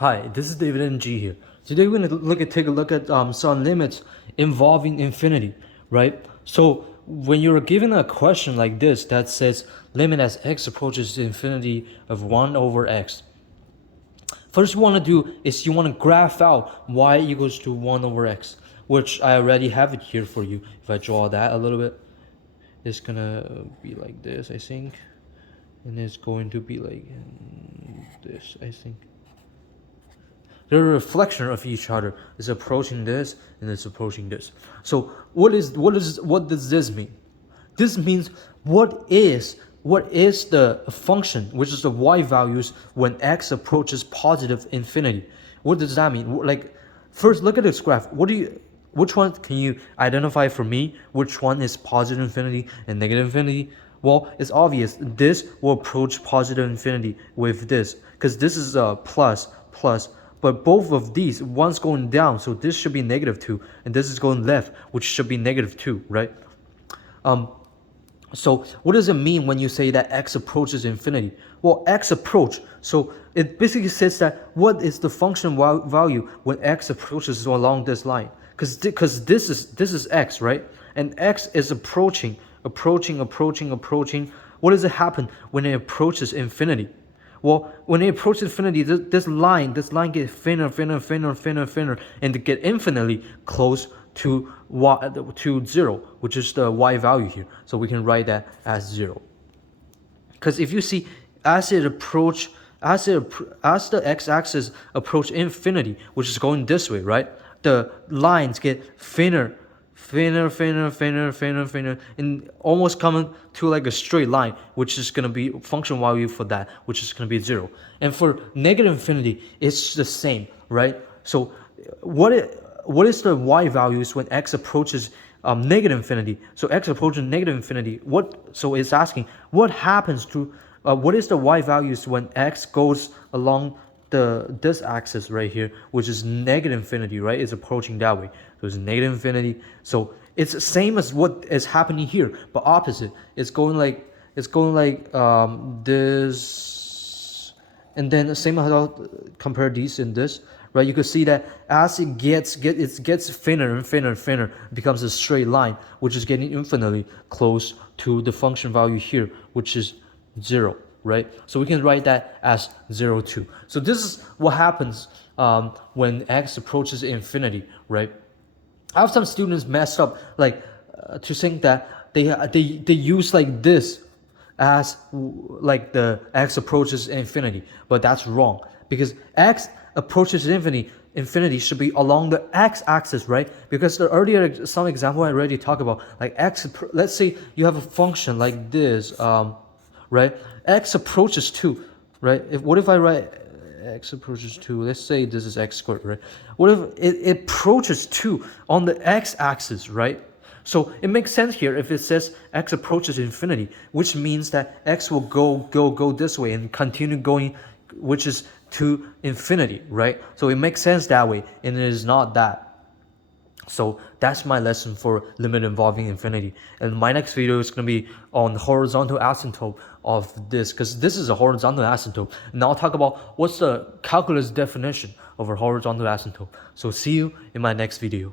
Hi, this is David NG here. Today we're going to take a look at some limits involving infinity, right? So when you're given a question like this that says limit as x approaches the infinity of 1 over x, first you want to do is you want to graph out y equals to 1 over x, which I already have it here for you. If I draw that a little bit, it's going to be like this, I think. And it's going to be like this, I think. The reflection of each other is approaching this and it's approaching this. So what does this mean? This means what is the function, which is the y values when x approaches positive infinity? What does that mean? Like, first look at this graph. Which one can you identify for me? Which one is positive infinity and negative infinity? Well, it's obvious. This will approach positive infinity with this, because this is a plus. But both of these, one's going down, so this should be -2, and this is going left, which should be -2, right? So what does it mean when you say that x approaches infinity? Well, x approach, so it basically says that what is the function value when x approaches along this line? Because this is x, right? And x is approaching. What does it happen when it approaches infinity? Well, when it approaches infinity, this line gets thinner, and to get infinitely close to to 0, which is the y value here. So we can write that as 0. Because if you see, as the x-axis approach infinity, which is going this way, right? The lines get thinner, and almost coming to like a straight line, which is going to be function value for that, which is going to be 0. And for negative infinity, it's the same, right? So what is the y values when x approaches negative infinity? So x approaches negative infinity. So it's asking what happens to what is the y values when x goes along this axis right here, which is negative infinity, right? It's approaching that way. So it's negative infinity. So it's the same as what is happening here, but opposite. It's going like this, and then the same how compare these and this, right? You could see that as it gets thinner and thinner, it becomes a straight line, which is getting infinitely close to the function value here, which is 0. Right? So we can write that as 0, 2. So this is what happens when x approaches infinity, right? I have some students messed up, like to think that they use like this as like the x approaches infinity, but that's wrong, because x approaches infinity should be along the x-axis, right? Because the earlier some example I already talked about, like x. Let's say you have a function like this. Right? X approaches 2, right? What if I write x approaches 2? Let's say this is x squared, right? What if it approaches 2 on the x-axis, right? So it makes sense here if it says x approaches infinity, which means that x will go this way and continue going, which is to infinity, right? So it makes sense that way, and it is not that. So that's my lesson for limit involving infinity. And my next video is going to be on horizontal asymptote of this, because this is a horizontal asymptote. And I'll talk about what's the calculus definition of a horizontal asymptote. So see you in my next video.